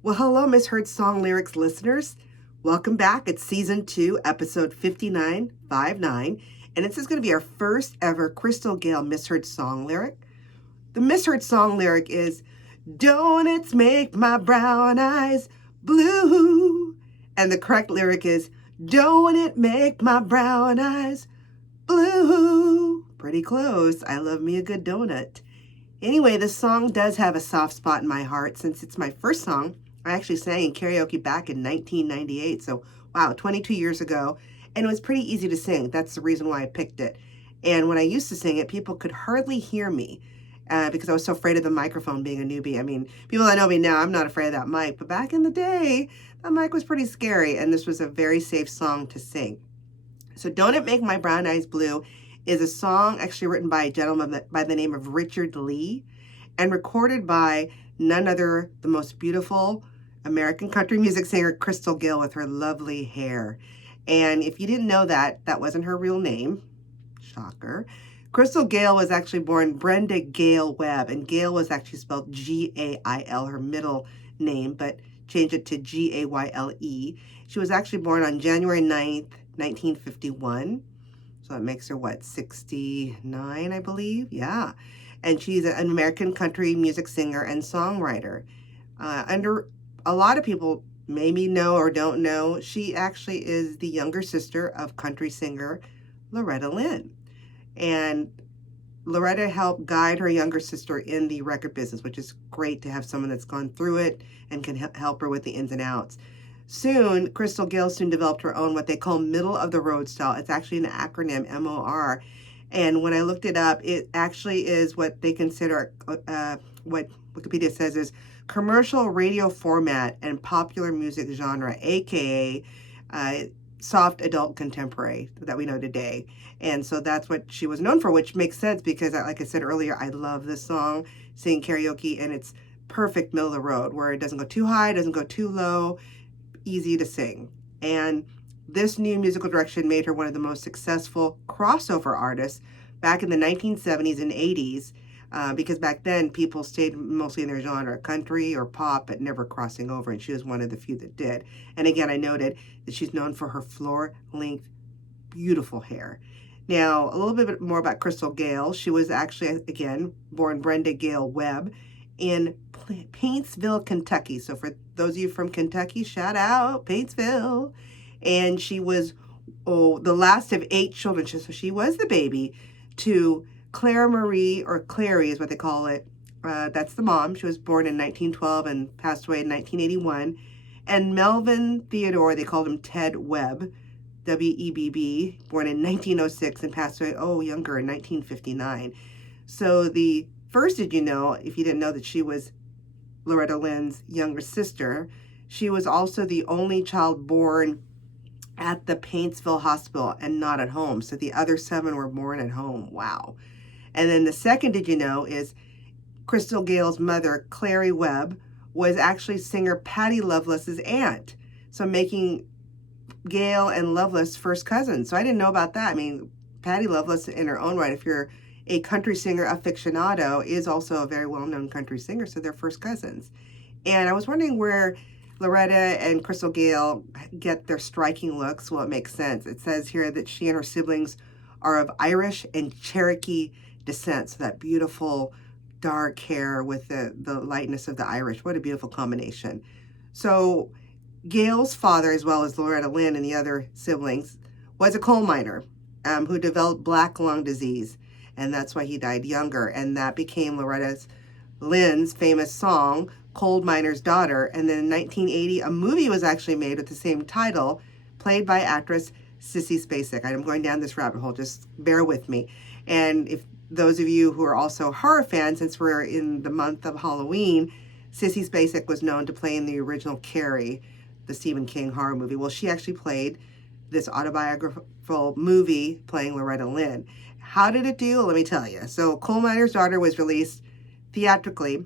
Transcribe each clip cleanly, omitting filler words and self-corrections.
Well, hello, Misheard Song Lyrics listeners. Welcome back. It's season 2, episode 5959, and this is going to be our first ever Crystal Gale Misheard song lyric. The misheard song lyric is, "Don't it make my brown eyes blue?" And the correct lyric is, "Don't it make my brown eyes blue?" Pretty close. I love me a good donut. Anyway, this song does have a soft spot in my heart since it's my first song. I actually sang in karaoke back in 1998, so wow, 22 years ago, and it was pretty easy to sing. That's the reason why I picked it. And when I used to sing it, people could hardly hear me because I was so afraid of the microphone being a newbie. I mean, people that know me now, I'm not afraid of that mic, but back in the day, that mic was pretty scary, and this was a very safe song to sing. So Don't It Make My Brown Eyes Blue is a song actually written by a gentleman by the name of Richard Lee and recorded by none other the most beautiful American country music singer Crystal Gale with her lovely hair. And if you didn't know that, that wasn't her real name. Shocker. Crystal Gale was actually born Brenda Gayle Webb, and Gale was actually spelled Gail, her middle name, but changed it to Gayle. She was actually born on January 9th, 1951. So that makes her, what, 69, I believe? Yeah. And she's an American country music singer and songwriter. Under a lot of people maybe know or don't know, she actually is the younger sister of country singer Loretta Lynn. And Loretta helped guide her younger sister in the record business, which is great to have someone that's gone through it and can help her with the ins and outs. Soon, Crystal Gale soon developed her own what they call middle of the road style. It's actually an acronym, MOR. And when I looked it up, it actually is what they consider, what Wikipedia says is commercial radio format and popular music genre, aka soft adult contemporary that we know today. And so that's what she was known for, which makes sense because, like I said earlier, I love this song, sing karaoke, and it's perfect middle of the road where it doesn't go too high, doesn't go too low, easy to sing. And this new musical direction made her one of the most successful crossover artists back in the 1970s and 80s, because back then people stayed mostly in their genre, country or pop, but never crossing over, and she was one of the few that did. And again, I noted that she's known for her floor-length, beautiful hair. Now, a little bit more about Crystal Gale. She was actually, again, born Brenda Gayle Webb in Paintsville, Kentucky. So for those of you from Kentucky, shout out Paintsville. And she was the last of 8 children. So she was the baby to Clara Marie, or Clary is what they call it. That's the mom. She was born in 1912 and passed away in 1981. And Melvin Theodore, they called him Ted Webb, W-E-B-B, born in 1906 and passed away, younger, in 1959. So the first, did you know, if you didn't know that she was Loretta Lynn's younger sister, she was also the only child born at the Paintsville Hospital and not at home. So the other 7 were born at home. Wow. And then the second, did you know, is Crystal Gale's mother, Clary Webb, was actually singer Patty Loveless's aunt. So making Gale and Loveless first cousins. So I didn't know about that. I mean, Patty Loveless in her own right, if you're a country singer aficionado, is also a very well-known country singer, so they're first cousins. And I was wondering where Loretta and Crystal Gale get their striking looks. Well, it makes sense. It says here that she and her siblings are of Irish and Cherokee descent, so that beautiful dark hair with the lightness of the Irish. What a beautiful combination. So Gale's father, as well as Loretta Lynn and the other siblings, was a coal miner who developed black lung disease, and that's why he died younger. And that became Loretta Lynn's famous song, Coal Miner's Daughter. And then in 1980, a movie was actually made with the same title, played by actress Sissy Spacek. I'm going down this rabbit hole, just bear with me. And if those of you who are also horror fans, since we're in the month of Halloween, Sissy Spacek was known to play in the original Carrie, the Stephen King horror movie. Well, she actually played this autobiographical movie playing Loretta Lynn. How did it do? Let me tell you. So Coal Miner's Daughter was released theatrically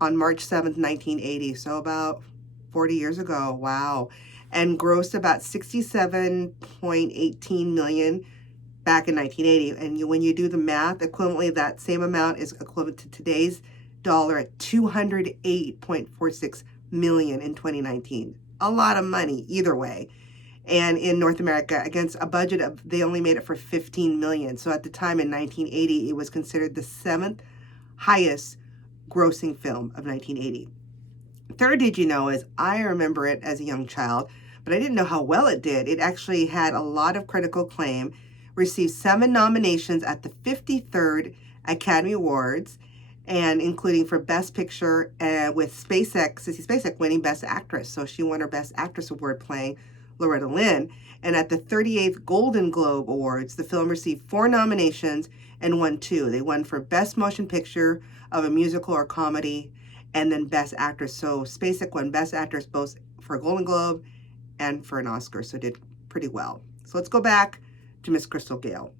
on March 7th, 1980, so about 40 years ago. Wow. And grossed about $67.18 million back in 1980. And when you do the math, equivalently that same amount is equivalent to today's dollar at $208.46 million in 2019. A lot of money either way. And in North America, against a budget of, they only made it for 15 million. So at the time in 1980, it was considered the seventh highest grossing film of 1980. Third, did you know, is I remember it as a young child, but I didn't know how well it did. It actually had a lot of critical acclaim, received 7 nominations at the 53rd Academy Awards, and including for Best Picture, with Sissy Spacek winning Best Actress. So she won her Best Actress award playing Loretta Lynn. And at the 38th Golden Globe Awards, the film received 4 nominations and won 2. They won for Best Motion Picture of a Musical or Comedy, and then Best Actress. So Spacek won Best Actress both for a Golden Globe and for an Oscar, so did pretty well. So let's go back to Miss Crystal Gayle.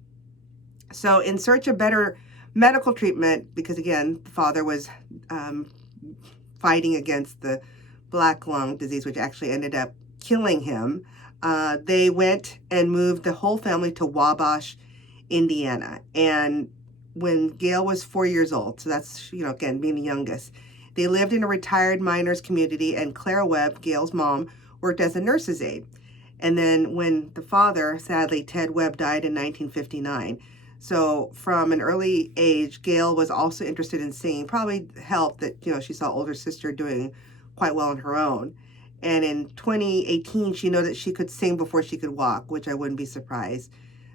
So in search of better medical treatment, because again, the father was fighting against the black lung disease, which actually ended up killing him, they went and moved the whole family to Wabash, Indiana. And when Gayle was 4 years old, so that's, again, being the youngest, they lived in a retired miners community, and Clara Webb, Gayle's mom, worked as a nurse's aide. And then when the father, sadly, Ted Webb, died in 1959, so from an early age, Gayle was also interested in singing. Probably helped that, she saw older sister doing quite well on her own. And in 2018, she knew that she could sing before she could walk, which I wouldn't be surprised.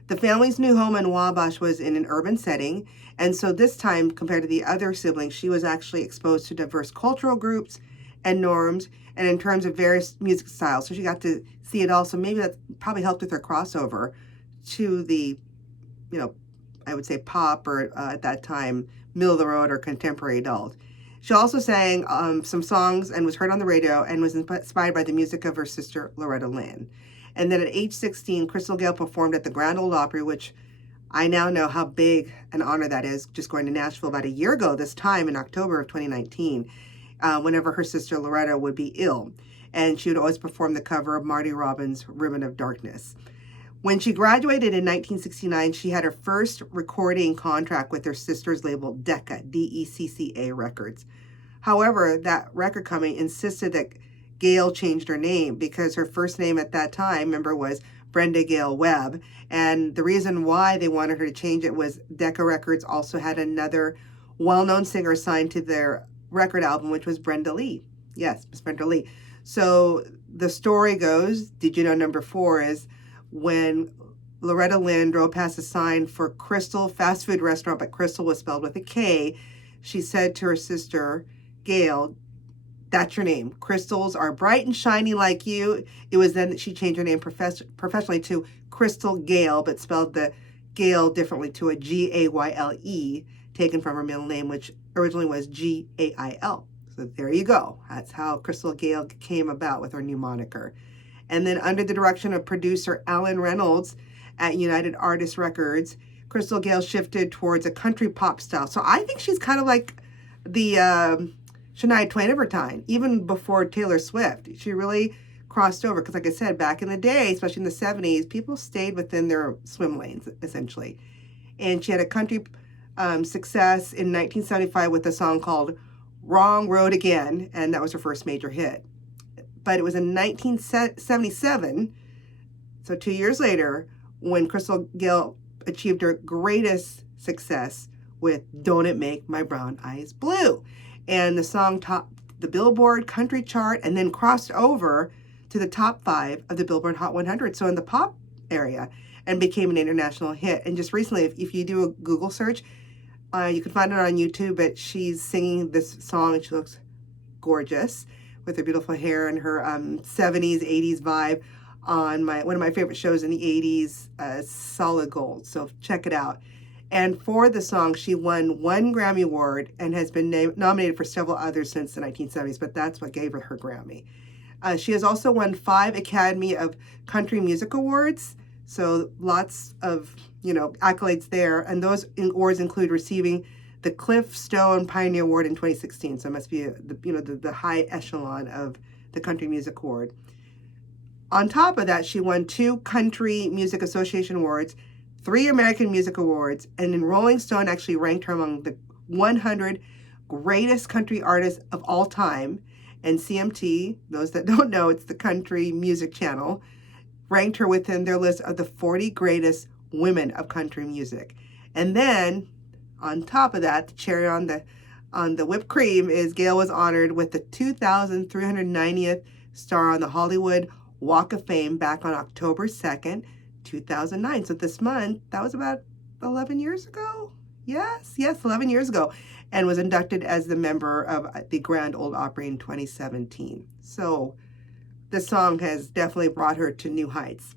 The family's new home in Wabash was in an urban setting, and so this time, compared to the other siblings, she was actually exposed to diverse cultural groups and norms, and in terms of various music styles. So she got to see it all, so maybe that probably helped with her crossover to the, I would say pop, or at that time, middle of the road or contemporary adult. She also sang some songs and was heard on the radio and was inspired by the music of her sister, Loretta Lynn. And then at age 16, Crystal Gayle performed at the Grand Ole Opry, which I now know how big an honor that is, just going to Nashville about a year ago, this time in October of 2019, whenever her sister Loretta would be ill. And she would always perform the cover of Marty Robbins' Ribbon of Darkness. When she graduated in 1969, she had her first recording contract with her sister's label, Decca, D-E-C-C-A Records. However, that record company insisted that Gayle changed her name because her first name at that time, remember, was Brenda Gayle Webb. And the reason why they wanted her to change it was Decca Records also had another well-known singer signed to their record album, which was Brenda Lee. Yes, Miss Brenda Lee. So the story goes, did you know number 4 is when Loretta Lynn drove past a sign for Crystal fast food restaurant, but Crystal was spelled with a K, she said to her sister, Gayle, that's your name. Crystals are bright and shiny like you. It was then that she changed her name professionally to Crystal Gayle, but spelled the Gayle differently to a Gayle, taken from her middle name, which originally was Gail. So there you go. That's how Crystal Gayle came about with her new moniker. And then under the direction of producer Alan Reynolds at United Artists Records, Crystal Gayle shifted towards a country pop style. So I think she's kind of like the Shania Twain of her time, even before Taylor Swift. She really crossed over because, like I said, back in the day, especially in the 70s, people stayed within their swim lanes, essentially. And she had a country success in 1975 with a song called Wrong Road Again, and that was her first major hit. But it was in 1977, so 2 years later, when Crystal Gayle achieved her greatest success with Don't It Make My Brown Eyes Blue. And the song topped the Billboard country chart and then crossed over to the top 5 of the Billboard Hot 100, so in the pop area, and became an international hit. And just recently, if you do a Google search, you can find it on YouTube, but she's singing this song and she looks gorgeous with her beautiful hair and her 70s, 80s vibe on one of my favorite shows in the 80s, Solid Gold. So check it out. And for the song, she won 1 Grammy Award and has been nominated for several others since the 1970s, but that's what gave her Grammy. She has also won 5 Academy of Country Music Awards, so lots of, accolades there. And those awards include receiving the Cliff Stone Pioneer Award in 2016, so it must be the high echelon of the Country Music Award. On top of that, she won 2 Country Music Association Awards, 3 American Music Awards, and then Rolling Stone actually ranked her among the 100 greatest country artists of all time. And CMT, those that don't know, it's the country music channel, ranked her within their list of the 40 greatest women of country music. And then, on top of that, the cherry on the whipped cream is Gayle was honored with the 2,390th star on the Hollywood Walk of Fame back on October 2nd, 2009. So this month, that was about 11 years ago? Yes, 11 years ago. And was inducted as the member of the Grand Ole Opry in 2017. So the song has definitely brought her to new heights.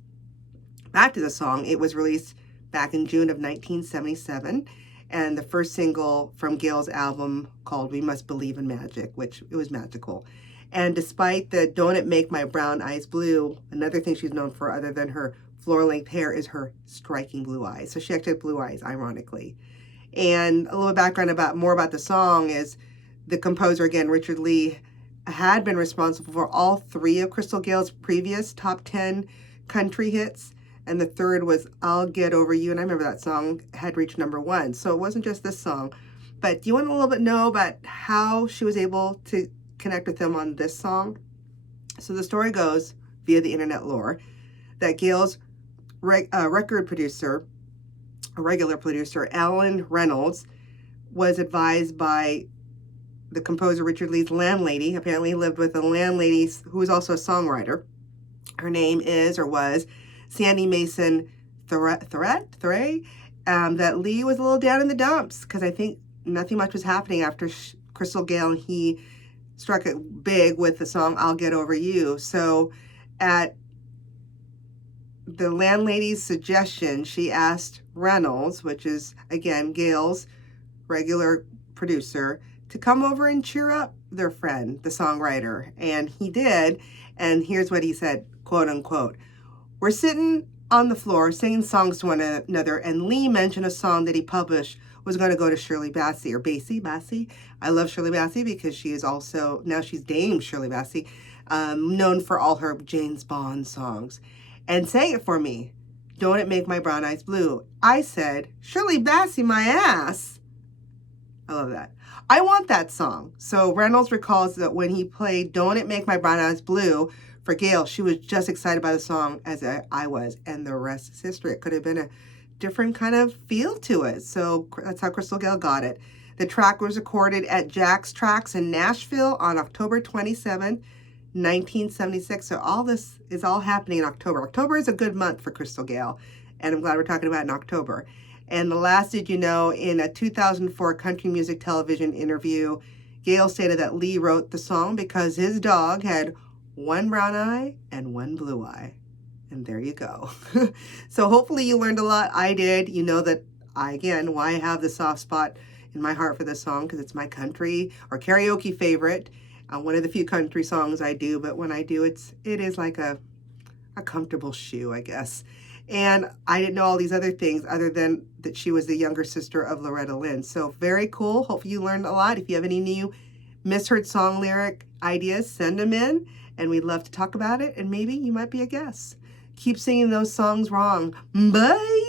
Back to the song, it was released back in June of 1977, and the first single from Gayle's album called We Must Believe in Magic, which it was magical. And despite the Don't It Make My Brown Eyes Blue, another thing she's known for other than her floor-length hair is her striking blue eyes. So she actually had blue eyes, ironically. And a little background more about the song is the composer, again, Richard Lee, had been responsible for all three of Crystal Gayle's previous top 10 country hits. And the third was I'll Get Over You. And I remember that song had reached #1. So it wasn't just this song. But do you want to a little bit know about how she was able to connect with him on this song? So the story goes, via the internet lore, that Gayle's record producer, a regular producer, Alan Reynolds, was advised by the composer Richard Lee's landlady. Apparently he lived with a landlady who was also a songwriter. Her name is, or was, Sandy Mason Thray, that Lee was a little down in the dumps because I think nothing much was happening after Crystal Gayle and he struck it big with the song I'll Get Over You. So at the landlady's suggestion, she asked Reynolds, which is, again, Gayle's regular producer, to come over and cheer up their friend, the songwriter. And he did. And here's what he said, quote unquote, "We're sitting on the floor singing songs to one another, and Lee mentioned a song that he published was going to go to Shirley Bassey, or Bassey. I love Shirley Bassey because she is also, now she's Dame Shirley Bassey, known for all her James Bond songs, and sang it for me. Don't It Make My Brown Eyes Blue. I said, Shirley Bassey, my ass." I love that. I want that song. So Reynolds recalls that when he played Don't It Make My Brown Eyes Blue for Gayle, she was just excited by the song as I was, and the rest is history. It could have been a different kind of feel to it. So that's how Crystal Gayle got it. The track was recorded at Jack's Tracks in Nashville on October 27, 1976. So all this is all happening in October. October is a good month for Crystal Gayle, and I'm glad we're talking about it in October. And the last, did you know, in a 2004 country music television interview, Gayle stated that Lee wrote the song because his dog had one brown eye and one blue eye. And there you go. So hopefully you learned a lot. I did. You know that why I have the soft spot in my heart for this song, because it's my country or karaoke favorite. One of the few country songs I do, but when I do, it is like a comfortable shoe, I guess. And I didn't know all these other things other than that she was the younger sister of Loretta Lynn. So very cool. Hopefully you learned a lot. If you have any new misheard song lyric ideas, send them in, and we'd love to talk about it, and maybe you might be a guest. Keep singing those songs wrong. Bye.